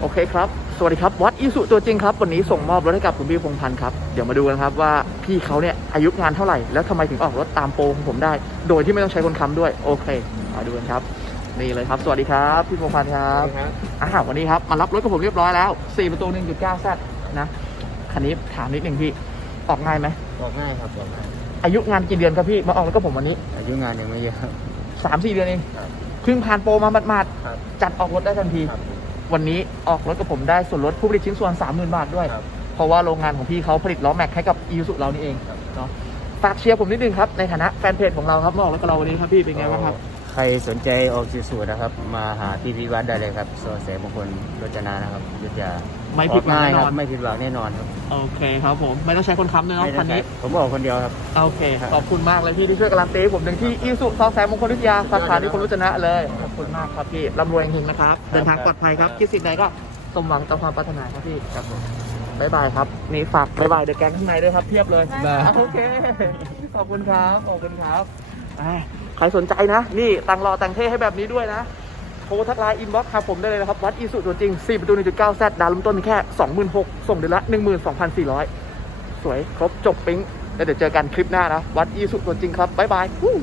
โอเคครับ สวัสดีครับ วัดอิสุตัวจริงครับ วันนี้ส่งมอบรถให้กับคุณพี่พงษ์พันธ์ครับ เดี๋ยวมาดูกันครับว่าพี่เขาเนี่ยอายุงานเท่าไหร่ แล้วทำไมถึงออกรถตามโปรของผมได้ โดยที่ไม่ต้องใช้คนค้ำด้วย โอเค มาดูกันครับ นี่เลยครับ สวัสดีครับ พี่พงษ์พันธ์ครับอ่าวันนี้ครับ มารับรถกับผมเรียบร้อยแล้ว 4 ประตู 1.9 Z นะ คันนี้ถามนิดหนึ่งพี่ ออกง่ายไหมบอกง่ายครับบอกง่าย อายุงานกี่เดือนครับพี่ มาออกรถกับผมวันนี้ อายุงานยังไม่เยอะครับ3 4เดือนเองครับเพิ่งผ่านโปรมาหมาดครับๆจัดออกรถได้ทันทีครับ วันนี้ออกรถกับผมได้ส่วนลดผู้ผลิตชิ้นส่วน 30,000 บาทด้วย ครับ เพราะว่าโรงงานของพี่เขาผลิตล้อแม็กให้กับอีสุเรานี่เองครับ เนาะฝากเชียร์ผมนิดนึงครับในฐานะแฟนเพจของเราครับมาออกรถกับเราวันนี้ครับพี่เป็นไงบ้างครับ ใครสนใจออกสูตรนะครับ มาหาพี่พิวัฒน์ได้เลยครับโซเสมงคลรจนานะครับยุทธยาไม่ผิดหวังออกง่ายแน่นคอรันไม่ผิดหวังแน่นอนครับโอเคครับผม ไม่ต้องใช้คนค้ำเลยเนาะไม่คัต้อนงใช้นี้ ผมออกคนเดียวครับ โอเคขอบคุณมากเลยพี่ที่ช่วยการันตีให้ผมหนึ่งที่อีสุซอแซมมงคลวิทยาสาขาที่คนรู้ชนะเลย ขอบคุณมากครับพี่ร่ำรวยเฮงๆนะครับ เดินทางปลอดภัยครับคิดสิ่งใดก็สมหวังตามความปรารถนาครับพี่ครับผมบายบายครับนี่ฝากบายบายเดอะแก๊งข้างในด้วยครับเพียบเลย ได้โอเค ขอบคุณครับ ขอบคุณครับอ่า ใครสนใจนะ นี่ตังรอตังเท่ให้แบบนี้ด้วยนะโทรทักไลน์อินบ็อกซ์ครับผมได้เลยนะครับ วัดอีสุตัวจริง 4 ประตู 1.9 แซดดาวลุ่มต้นแค่ 26,000ส่งเดือนละ 12,400 สวยครบจบปิ๊งแล้วเดี๋ยวเจอกันคลิปหน้านะ วัดอีสุตัวจริงครับ บ๊ายบายวู้